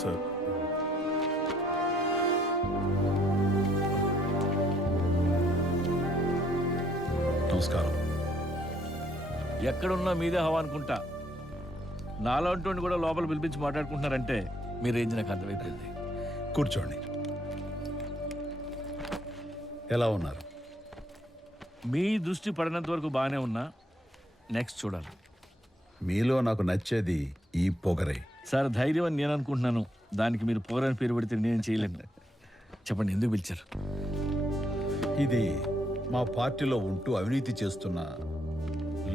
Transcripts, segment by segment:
Sir నమస్కారం. ఎక్కడున్నా మీదే హవా అనుకుంటా. నాలాంటి కూడా లోపల పిలిపించి మాట్లాడుకుంటున్నారంటే మీ రేంజ్ నాకు అర్థమైపోయింది. కూర్చోండి. ఎలా ఉన్నారు? మీ దృష్టి పడినంత వరకు బాగానే ఉన్నా. నెక్స్ట్ చూడాలి. మీలో నాకు నచ్చేది ఈ పొగరే. సార్ ధైర్యం అని నేను అనుకుంటున్నాను. దానికి మీరు పొగరని పేరు పెడితే నేను చేయలేను. చెప్పండి, ఎందుకు పిలిచారు? ఇది మా పార్టీలో ఉంటూ అవినీతి చేస్తున్న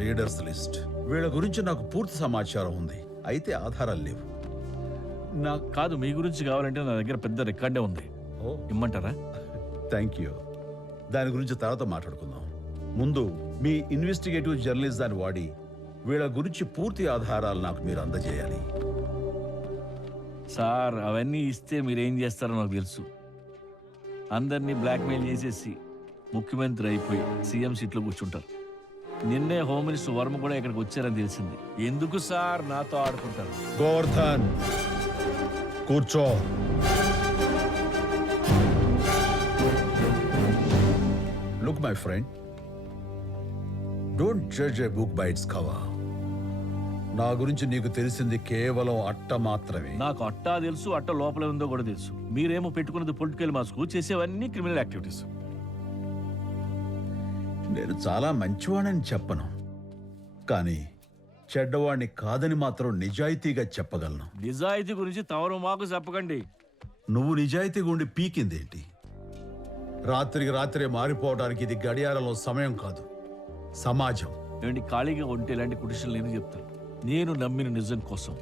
లీడర్స్ లిస్ట్. వీళ్ళ గురించి నాకు పూర్తి సమాచారం ఉంది, అయితే ఆధారాలు లేవు. నాకు కాదు, మీ గురించి కావాలంటే నా దగ్గర పెద్ద రికార్డే ఉంది. ఓ, ఇమ్మంటారా? Thank you. దాని గురించి తర్వాత మాట్లాడుకుందాం. ముందు మీ ఇన్వెస్టిగేటివ్ జర్నలిజాన్ని వాడి వీళ్ళ గురించి పూర్తి ఆధారాలు నాకు మీరు అందజేయాలి. సార్ అవన్నీ ఇస్తే మీరేం చేస్తారో నాకు తెలుసు. అందరినీ బ్లాక్మెయిల్ చేసేసి ముఖ్యమంత్రి అయిపోయి సీఎం సీట్లో కూర్చుంటారు. నిన్నే హోమ్ మినిస్టర్ వర్మ కూడా ఇక్కడికి వచ్చారని తెలిసింది. ఎందుకు సార్ నాతో ఆడుకుంటారు? గోవర్ధన్, కూర్చో. Look my friend, don't judge a book by its cover. నా గురించి నీకు తెలిసింది కేవలం అట్ట మాత్రమే. నాకు అట్టా తెలుసు, అట్ట లోపల ఉందో కూడా తెలుసు. మీరేమో పెట్టుకున్నది పొలిటికల్ మాస్కు, చేసేవన్నీ క్రిమినల్ యాక్టివిటీస్. నేను చాలా మంచివాణని చెప్పను, కానీ చెడ్డవాణ్ణి కాదని మాత్రం నిజాయితీగా చెప్పగలను. నిజాయితీ గురించి తవరు మాకు చెప్పకండి. నువ్వు నిజాయితీగా ఉండి పీకిందేంటి? రాత్రికి రాత్రే మారిపోవడానికి ఇది గడియారంలో సమయం కాదు, సమాజం. ఏమండి, ఖాళీగా ఉంటే ఇలాంటి కుడిషన్లు నేను చెప్తాను. నేను నమ్మిన నిజం కోసం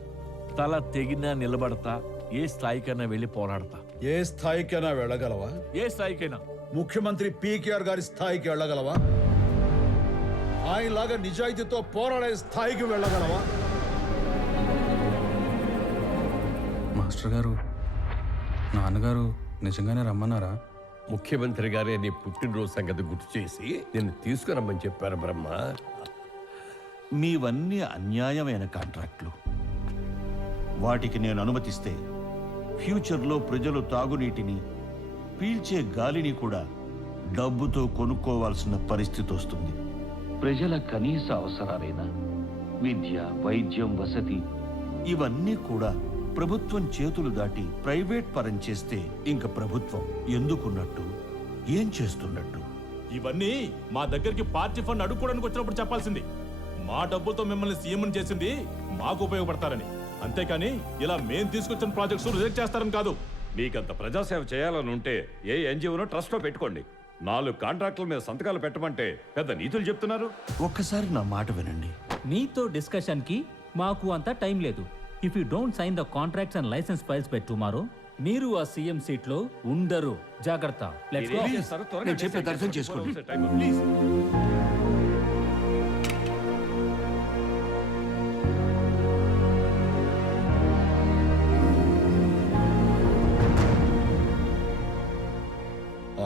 తల తెగినా నిలబడతా, ఏ స్థాయికైనా వెళ్ళి పోరాడతా. ఏ స్థాయికైనా వెళ్ళగలవా? ఏ స్థాయికైనా. ముఖ్యమంత్రి పీకేఆర్ గారి స్థాయికి వెళ్ళగలవా? ఆయనలాగా నిజాయితీతో పోరాడే స్థాయికి వెళ్ళగలవా? మాస్టర్ గారు, నాన్నగారు నిజంగానే రమ్మన్నారా? ముఖ్యమంత్రి గారే నీ పుట్టినరోజు సంగతి గుర్తు చేసి నిన్ను తీసుకురమ్మని చెప్పారు బ్రహ్మ. మీవన్నీ అన్యాయమైన కాంట్రాక్ట్లు. వాటికి నేను అనుమతిస్తే ఫ్యూచర్లో ప్రజలు తాగునీటిని, పీల్చే గాలిని కూడా డబ్బుతో కొనుక్కోవాల్సిన పరిస్థితి వస్తుంది. ప్రజల కనీస అవసరాలైన విద్య, వైద్యం, వసతి ఇవన్నీ కూడా ప్రభుత్వం చేతులు దాటి ప్రైవేట్ పరం చేస్తే ఇంక ప్రభుత్వం ఎందుకున్నట్టు, ఏం చేస్తున్నట్టు? ఇవన్నీ మా దగ్గరికి పార్టీ ఫండ్ అడుక్కోవడానికి వచ్చినప్పుడు చెప్పాల్సింది. మా డబ్బుతో మిమ్మల్ని సీఎం చేసింది మాకు ఉపయోగపడతారని, అంతేకాని ఇలా మేం తీసుకొచ్చిన ప్రాజెక్ట్స్ రిజెక్ట్ చేస్తారని కాదు. మీకంత ప్రజాసేవ చేయాలని ఉంటే ఏ ఎన్జిఓనో ట్రస్ట్లో పెట్టుకోండి. 4 కాంట్రాక్టుల మీద సంతకాలు పెట్టమంటే పెద్ద నీతులు చెప్తున్నారు. ఒక్కసారి నా మాట వినండి. మీతో డిస్కషన్ కి మాకు అంత టైం లేదు. If you don't sign the contracts and license files by tomorrow, మీరు ఆ సీఎం సీట్ లో ఉండరు. జాగ్రత్త. Let's go. నేను చెప్పేది అర్థం చేసుకోండి. ప్లీజ్.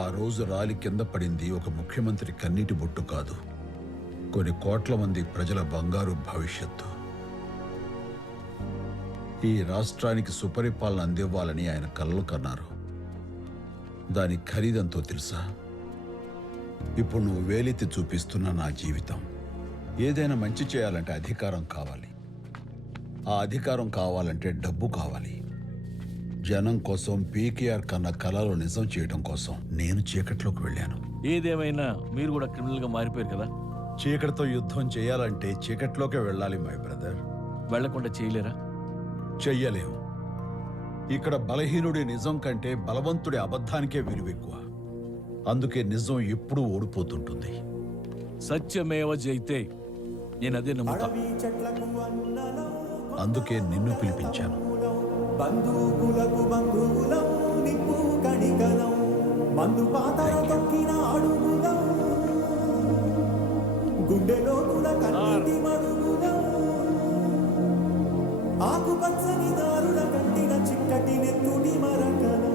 ఆ రోజు రాలి కింద పడింది ఒక ముఖ్యమంత్రి కన్నీటి బొట్టు కాదు, కొన్ని కోట్ల మంది ప్రజల బంగారు భవిష్యత్తు. ఈ రాష్ట్రానికి సుపరిపాలన అందివ్వాలని ఆయన కలలు కన్నారు. దాని ఖరీదంతో తెలుసా? ఇప్పుడు నువ్వు వేలెత్తి చూపిస్తున్న నా జీవితం. ఏదైనా మంచి చేయాలంటే అధికారం కావాలి, ఆ అధికారం కావాలంటే డబ్బు కావాలి. జనం కోసం, పీకేఆర్ కన్న కళలు నిజం చేయడం కోసం నేను చీకట్లోకి వెళ్ళాను. ఏదేమైనా మీరు కూడా క్రిమినల్ గా మారిపోయారు కదా. చీకటితో యుద్ధం చేయాలంటే చీకట్లోకే వెళ్ళాలి మై బ్రదర్. వెళ్లకుండా చేయలేరా? చెయ్యలేము. ఇక్కడ బలహీనుడి నిజం కంటే బలవంతుడి అబద్ధానికే విలువెక్కువ. అందుకే నిజం ఎప్పుడూ ఓడిపోతుంటుంది. సత్యమేవ జైతే. నేను అదే నమ్ముతా. అందుకే నిన్ను పిలిపించాను. బంధువులకు బంధువులం, నిప్పు కణికలం, మందు పాతర తొక్కిన అడుగులం, గుండెలోతుల కన్నీటి మడుగులం, ఆకుపచ్చని దారుల కట్టిన చిక్కటి నెత్తుడి మరకలం.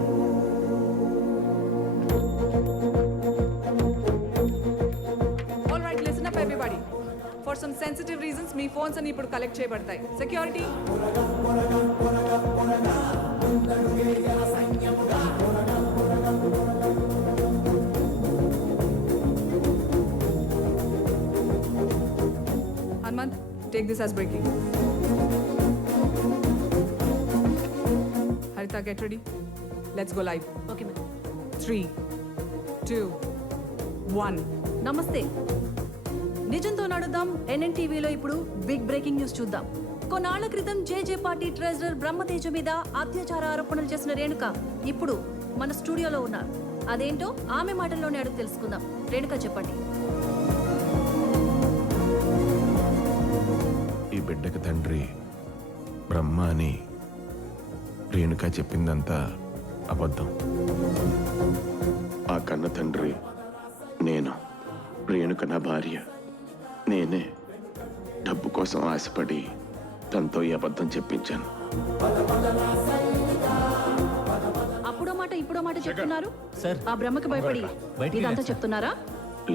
All right, listen up everybody. For some sensitive reasons, me phones అన్ని ఇప్పుడు కలెక్ట్ చేయబడతాయి. Security Hanmant, take this as breaking. Harita, get ready. Let's go live. Okay madam. 3, 2, 1. నమస్తే. నిజంతో నడుద్దాం ఎన్ఎన్టీవీలో ఇప్పుడు బిగ్ బ్రేకింగ్ న్యూస్ చూద్దాం. కొన్నాళ్ల క్రితం జేజే పార్టీ ట్రెజరర్ బ్రహ్మతేజ మీద అత్యాచార ఆరోపణలు చేసిన రేణుక ఇప్పుడు మన స్టూడియోలో ఉన్నారు. అదేంటో ఆమె మాటల్లోనే అడుగు తెలుసుకుందాం. రేణుక చెప్పండి. ఈ బిడ్డకి తండ్రి బ్రహ్మ అని రేణుక చెప్పిందంతా అబద్ధం. ఆ కన్న తండ్రి నేను, రేణుక నా భార్య. నేనే డబ్బు కోసం ఆశపడి తనతో ఈ అబద్ధం చెప్పించాను. అప్పుడో మాట ఇప్పుడో మాట చెప్తున్నారు. సార్. ఆ బ్రహ్మకి భయపడి బయటికి ఇదంతా రా, సార్. చెప్తున్నారా?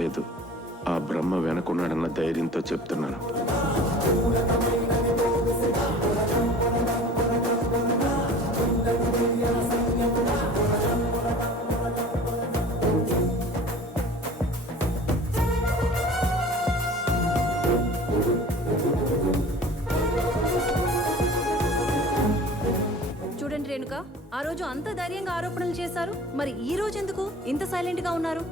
లేదు, ఆ బ్రహ్మ వెనకున్నాడన్న ధైర్యంతో చెప్తున్నాను. చూడండి రేణుక, ఆ రోజు అంత ధైర్యంగా ఆరోపణలు చేశారు. మరి ఈ రోజు ఎందుకు ఇంత సైలెంట్ గా ఉన్నారు?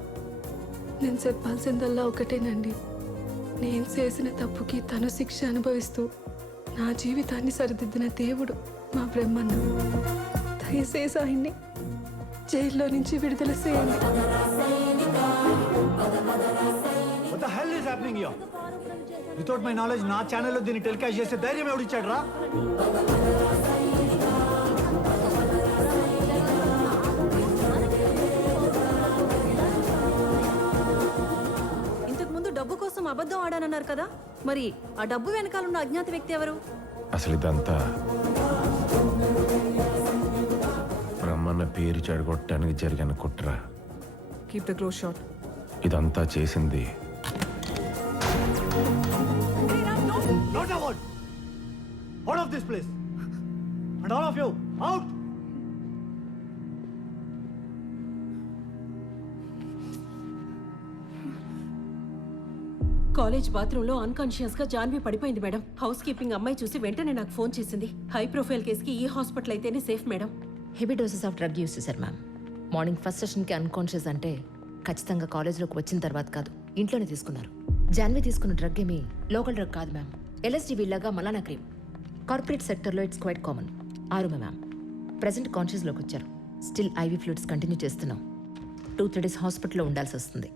నేను చెప్పాల్సిందల్లా ఒకటేనండి. నేను చేసిన తప్పుకి తను శిక్ష అనుభవిస్తూ నా జీవితాన్ని సరిదిద్దిన దేవుడు మా బ్రహ్మన్న. దయచేసి ఆయన్ని జైల్లో నుంచి విడుదల చేయండి. వితౌట్ మై నాలెడ్జ్ నా ఛానల్లో దీన్ని టెలికాస్ట్ చేసే ధైర్యం ఎవడిచ్చాడు రా? ఇంతకు ముందు డబ్బు కోసం అబద్ధం ఆడానన్నారు కదా, మరి ఆ డబ్బు వెనకాలన్న అజ్ఞాత వ్యక్తి ఎవరు? అసలు ఇదంతా బ్రహ్మన్న పేరు చెడగొట్టడానికి జరిగిన కుట్ర. Keep the close shot. ఇదంతా చేసింది Not a word. Out of this place. And all of you, out. College బాత్రూంలో అన్కాన్షియస్ గా జాన్వి పడిపోయింది మేడం. హౌస్ కీపింగ్ అమ్మాయి చూసి వెంటనే నాకు ఫోన్ చేసింది. హై ప్రొఫైల్ కేసుకి ఈ హాస్పిటల్ అయితేనే safe madam. Heavy doses of drug use చేశారు మ్యామ్. మార్నింగ్ ఫస్ట్ సెషన్కి అన్కాన్షియస్ అంటే ఖచ్చితంగా కాలేజ్లోకి వచ్చిన తర్వాత కాదు, ఇంట్లోనే తీసుకున్నారు. జాన్వి తీసుకున్న డ్రగ్ ఏమీ లోకల్ డ్రగ్ కాదు మ్యామ్. ఎల్ఎస్డి వీళ్ళగా మలానా క్రీమ్. కార్పొరేట్ సెక్టర్లో ఇట్స్ క్వైట్ కామన్. ఆరుమ మ్యామ్. ప్రెసెంట్ కాన్షియస్లోకి వచ్చారు. స్టిల్ ఐవీ ఫ్లూయిడ్స్ కంటిన్యూ చేస్తున్నాం. 2-3 డేస్ హాస్పిటల్లో ఉండాల్సి వస్తుంది.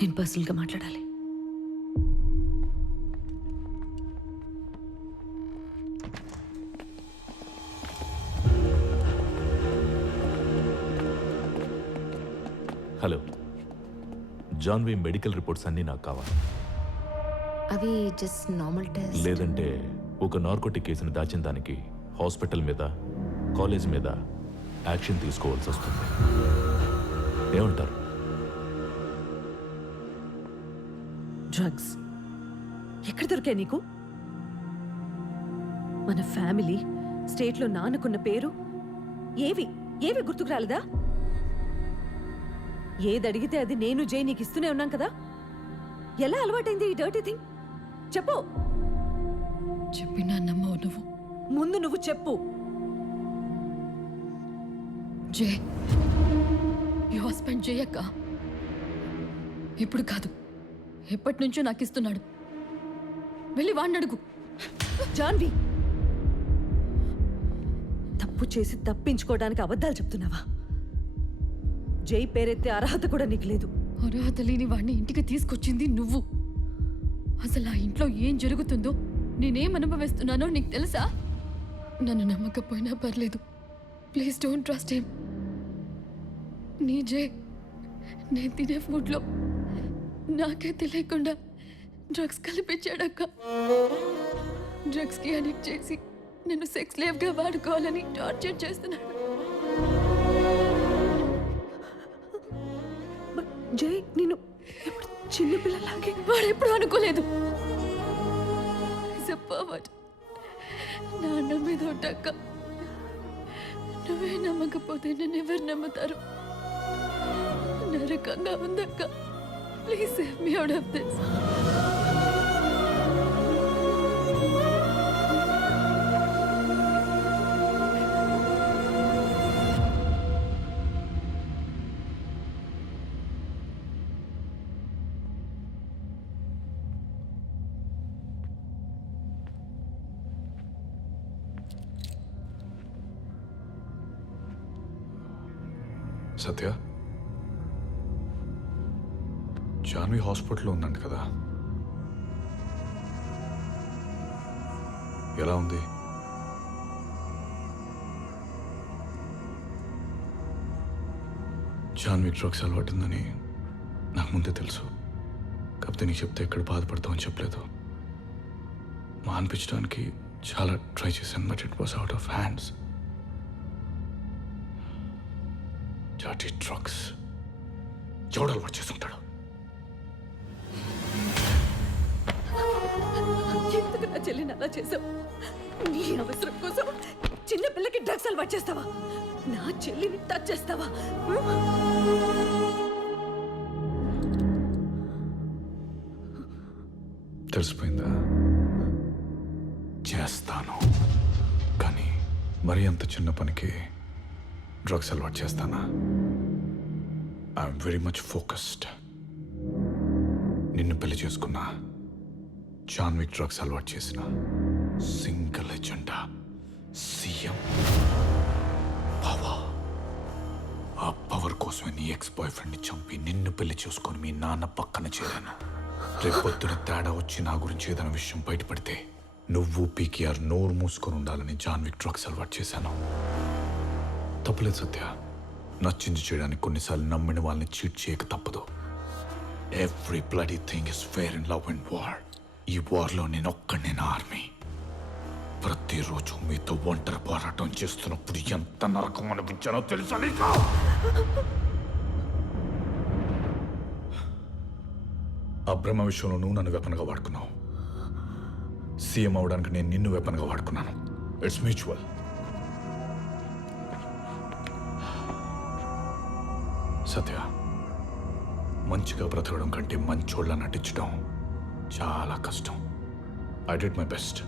నేను పర్సనల్గా మాట్లాడాలి. హలో, జాన్వి మెడికల్ రిపోర్ట్స్ అన్నీ నాకు కావాలి. అవి జస్ట్ నార్మల్ టెస్ట్. లేదంటే ఒక నార్కోటిక్ కేసుని దాచిన దానికి హాస్పిటల్ మీద, కాలేజ్ మీద యాక్షన్ తీసుకోవాల్సి వస్తుంది. ఏమంటారు? డ్రగ్స్ ఎక్కడ దొరికాయి నీకు? మన ఫ్యామిలీ, స్టేట్లో నాన్నకున్న పేరు ఏవి ఏవి గుర్తుకు రాలేదా? ఏది అడిగితే అది నేను జై నీకు ఇస్తూనే ఉన్నాం కదా. ఎలా అలవాటైంది ఈ డర్టీ థింగ్? చెప్పు. చెప్పినా నమ్మవు నువ్వు. ముందు నువ్వు చెప్పు. జే, ఈ హస్బెండ్ జయక్క ఇప్పుడు కాదు, ఎప్పటి నుంచో నాకు ఇస్తున్నాడు. వెళ్ళి వాడిని అడుగు. జాన్వి, తప్పు చేసి తప్పించుకోవడానికి అబద్ధాలు చెప్తున్నావా? జై పేరెత్తే అర్హత కూడా నీకు లేదు. అర్హత లేని వాడిని ఇంటికి తీసుకొచ్చింది నువ్వు. అసలు ఆ ఇంట్లో ఏం జరుగుతుందో, నేనేం అనుభవిస్తున్నానో నీకు తెలుసా? నన్ను నమ్మకపోయినా పర్లేదు, ప్లీజ్ డోంట్ ట్రస్ట్ హిమ్. నీ జే నేను తినే ఫుడ్లో నాకే తెలియకుండా డ్రగ్స్ కలిపించాడక్క. డ్రగ్స్కి అడిక్ట్ చేసి నిన్ను సెక్స్ లేవ్గా వాడుకోవాలని టార్చర్ చేస్తున్నాడు. జై నేను చిన్నపిల్లలాగే వాడు ఎప్పుడు అనుకోలేదు. నా మీద ఉంటాక నువ్వే నమ్మకపోతే నన్ను ఎవరు నమ్ముతారు? నరకంగా ఉందక్క. Please save me out of this. Satya, Janvi హాస్పిటల్లో ఉందంట కదా, ఎలా ఉంది? జాన్వి డ్రగ్స్ అలవాటుందని నాకు ముందే తెలుసు. కాకపోతే నీకు చెప్తే ఎక్కడ బాధపడతామని చెప్పలేదు. మాన్పించడానికి చాలా ట్రై చేశాను, but it was out of hands. జాటి డ్రగ్స్ ఎవడలు వచ్చేస్తుంటాడు. ఎందుకు నా చెల్లిని అలా చేసావు? నీ అవసరం కోసం చిన్న పిల్లకి డ్రగ్స్ అలవాటు చేస్తావా? నా చెల్లిని టచ్ చేస్తావా? తెలిసిపోయిందా? చేస్తాను, కానీ మరి అంత చిన్న పనికి డ్రగ్స్ అలవాటు చేస్తానా? I'm very much focused. నిన్ను పెళ్లి చేసుకున్నా, జాన్విక్ డ్రగ్స్ అలవాటు చేసిన సింగిల్ ఎజెండా సీఎం పవర్. ఆ పవర్ కోసమే నీ ఎక్స్ బాయ్ ఫ్రెండ్ని చంపి నిన్ను పెళ్లి చేసుకొని మీ నాన్న పక్కన చేరాను. రేపొద్దున తేడా వచ్చి నా గురించి ఏదైనా విషయం బయటపడితే నువ్వు పీకేఆర్ నోరు మూసుకొని ఉండాలని జాన్విక్ డ్రగ్స్ అలవాటు చేశాను. తప్పలేదు సత్య, నచ్చింది చేయడానికి కొన్నిసార్లు నమ్మిన వాళ్ళని చీట్ చేయక తప్పదు. Every bloody thing is fair in love and war. ఈ వార్లో నేను ఒక్కడే నా ఆర్మీ. ప్రతిరోజు మీతో ఒంటరి పోరాటం చేస్తున్నప్పుడు ఎంత నరకం అనిపించానో తెలుసా నీకు? ఆ బ్రహ్మ విషయంలో నువ్వు నన్ను వెపన్గా వాడుకున్నావు. సీఎం అవడానికి నేను నిన్ను వెపన్గా వాడుకున్నాను. It's mutual. సత్య, మంచిగా బ్రతకడం కంటే మంచోళ్ళ నటించడం చాలా కష్టం. I did my best.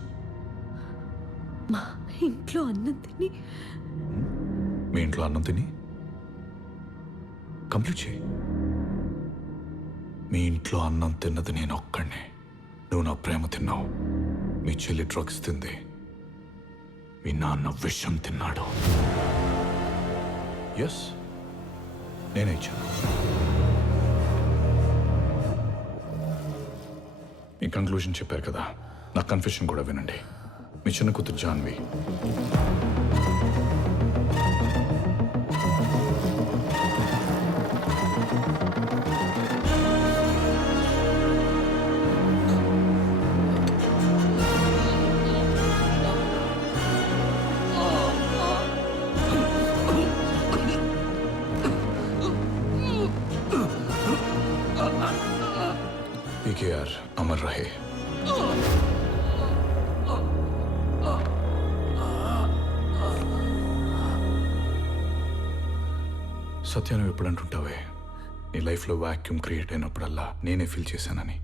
మా ఇంట్లో అన్నం తిని మీ ఇంట్లో అన్నం తిని కంప్లీట్ చేయి. మీ ఇంట్లో అన్నం తిన్నది నేను ఒక్కడినే. నువ్వు నా ప్రేమ తిన్నావు, మీ చెల్లి డ్రగ్స్ తింది, మీ నాన్న విషం తిన్నాడు. ఎస్, నేనే ఇచ్చాను. మీ కంక్లూజన్ చెప్పారు కదా, నా కన్ఫెషన్ కూడా వినండి. మీ చిన్న కూతురు జాన్వి पीकेआर अमर रहे. సత్య, నువ్వు ఎప్పుడు అంటుంటావే నీ లైఫ్లో వాక్యూమ్ క్రియేట్ అయినప్పుడల్లా నేనే ఫీల్ చేశానని.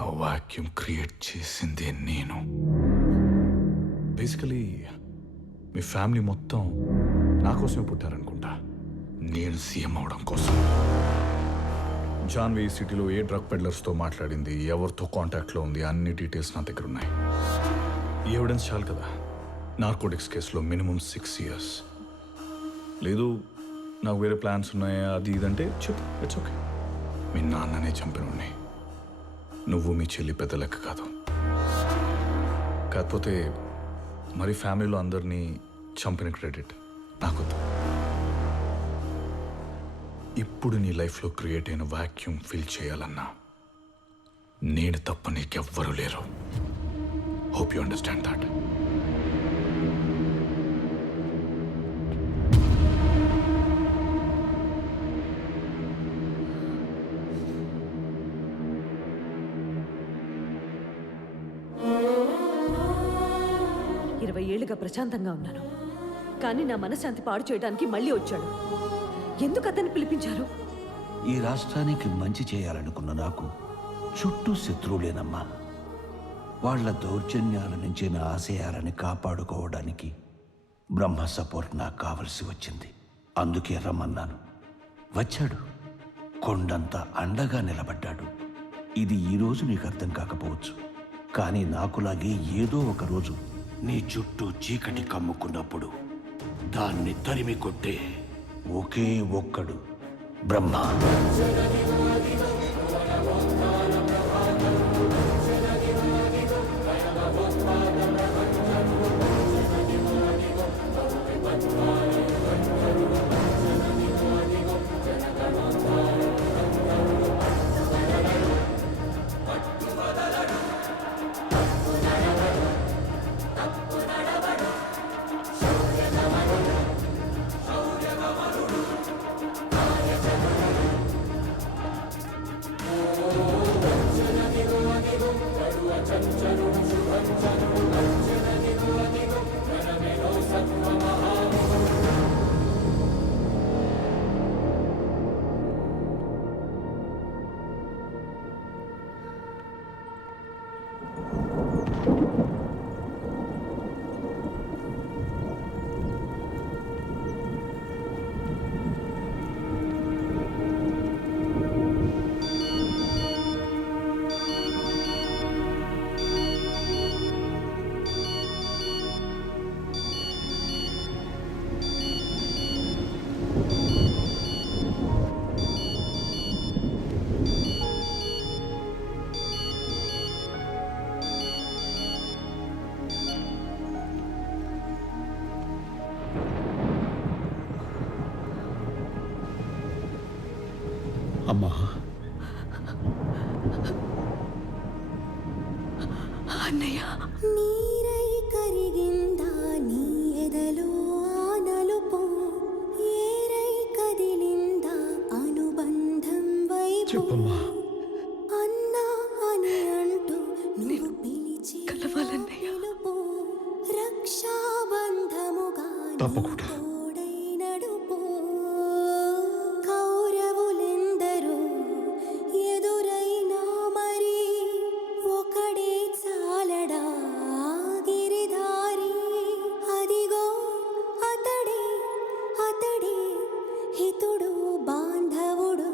ఆ వాక్యూమ్ క్రియేట్ చేసిందే నేను. బేసికలీ మీ ఫ్యామిలీ మొత్తం నా కోసమే పుట్టారనుకుంటా, నేను సీఎం అవడం కోసం. జాన్వి సిటీలో ఏ డ్రగ్ పెడ్లర్స్తో మాట్లాడింది, ఎవరితో కాంటాక్ట్లో ఉంది, అన్ని డీటెయిల్స్ నా దగ్గర ఉన్నాయి. ఈ ఎవిడెన్స్ చాలు కదా. నార్కోటిక్స్ కేసులో మినిమం 6 years. లేదు నాకు వేరే ప్లాన్స్ ఉన్నాయా అది ఇదంటే చెప్పు, ఇట్స్ ఓకే. మీ నాన్ననే చంపినున్నాయి, నువ్వు మీ చెల్లి పెద్ద లెక్క కాదు. కాకపోతే మరి ఫ్యామిలీలో అందరినీ చంపిన క్రెడిట్ నాకొద్దు. ఇప్పుడు నీ లైఫ్లో క్రియేట్ అయిన వాక్యూమ్ ఫిల్ చేయాలన్నా నేను తప్ప నీకెవ్వరూ లేరు. Hope you understand that. 20 ఏళ్ళుగా ప్రశాంతంగా ఉన్నాను. కానీ నా మనశ్శాంతి పాడు చేయడానికి మళ్ళీ వచ్చాడు. ఎందుకు అతన్ని పిలిపించారు? ఈ రాష్ట్రానికి మంచి చేయాలనుకున్న నాకు చుట్టూ శత్రువులేనమ్మా. వాళ్ల దౌర్జన్యాల నుంచి నా ఆశయాలని కాపాడుకోవడానికి బ్రహ్మ సపోర్ట్ నాకు కావలసి వచ్చింది. అందుకే రమ్మన్నాను. వచ్చాడు, కొండంత అండగా నిలబడ్డాడు. ఇది ఈరోజు నీకు అర్థం కాకపోవచ్చు, కానీ నాకులాగే ఏదో ఒక రోజు నీ చుట్టూ చీకటి కమ్ముకున్నప్పుడు దాన్ని తరిమి కొట్టే ఒకే ఒక్కడు బ్రహ్మ. అమ్మా, అన్నయ్య. నీరై కరిగిందా నీ ఎదలో ఆ నలుపు, ఏరై కదిలిందా అనుబంధం వైపు. చెప్పమ్మా. అన్నా అని అంటూ నువ్వు పిలిచి పిలుపు, రక్షాబంధముగా తప్పకుండా. తోడై నడుపు. కౌరవులెందరూ ఎదురైనా మరి ఒకడే చాలడా గిరిధారి. అదిగో అతడే అతడే హితుడు బాంధవుడు.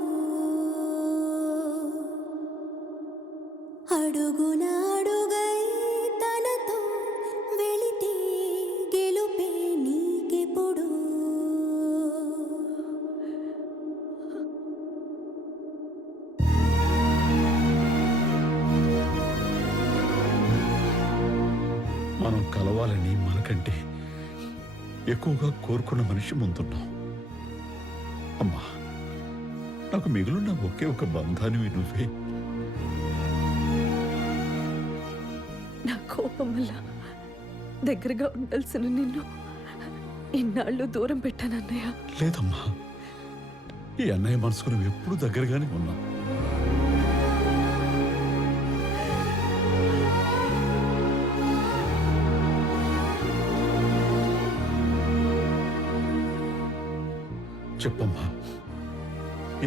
అడుగున అడుగై తనతో వెళితే గెలుపే నీకెప్పుడు. మనం కలవాలని మనకంటే ఎక్కువగా కోరుకున్న మనిషి ముందున్నాం. అమ్మా, నాకు మిగులున్న ఒకే ఒక బంధానివి నువ్వే. నా కోపం వల్ల దగ్గరగా ఉండాల్సిన నిన్ను ఇన్నాళ్ళు దూరం పెట్టాను అన్నయ్య. లేదమ్మా, ఈ అన్నయ్య మనసుకు నువ్వు ఎప్పుడు దగ్గరగానే ఉన్నావు. చెప్పమ్మా,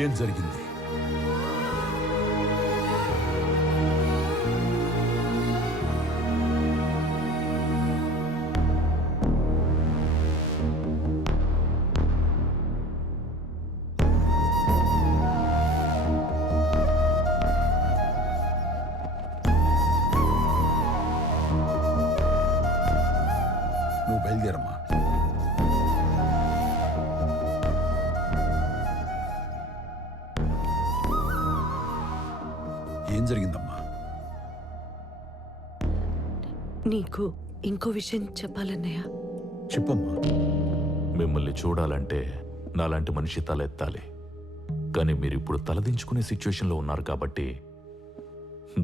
ఏం జరిగింది? నువ్వు బయలుదేరమ్మా. ఏం జరిగిందమ్మా? నీకు ఇంకో విషయం చెప్పాలన్నయ్య. చెప్పమ్మా. మిమ్మల్ని చూడాలంటే నాలాంటి మనిషి తలెత్తాలి, కానీ మీరిప్పుడు తలదించుకునే సిచ్యువేషన్లో ఉన్నారు కాబట్టి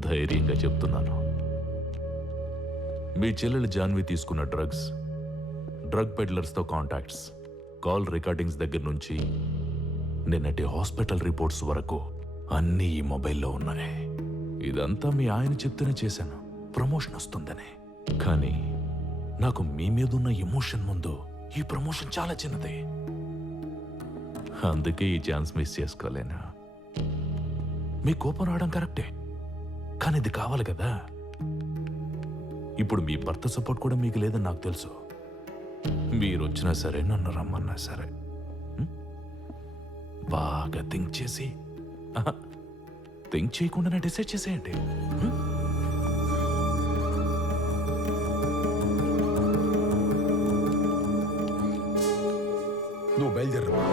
ధైర్యంగా చెప్తున్నాను. మీ చెల్లెలు జాన్వి తీసుకున్న డ్రగ్ పెడ్లర్స్తో కాంటాక్ట్స్, కాల్ రికార్డింగ్స్ దగ్గర నుంచి నిన్నటి హాస్పిటల్ రిపోర్ట్స్ వరకు అన్నీ ఈ మొబైల్లో ఉన్నాయి. ఇదంతా మీ ఆయన చెప్తూనే చేశాను, ప్రమోషన్ వస్తుందని. కానీ నాకు మీ మీద ఉన్న ఎమోషన్ ముందు ఈ ప్రమోషన్ చాలా చిన్నది. అందుకే ఈ ఛాన్స్ మిస్ చేసుకోలేను. మీ కోపం రావడం కరెక్టే, కానీ ఇది కావాలి కదా. ఇప్పుడు మీ భర్త సపోర్ట్ కూడా మీకు లేదని నాకు తెలుసు. మీరు వచ్చినా సరే, నన్ను రమ్మన్నా సరే, బాగా థింక్ చేసి, థింక్ చేయకుండానే డిసైడ్ చేసేయండి. నువ్వు బయలుదేరమ్మా.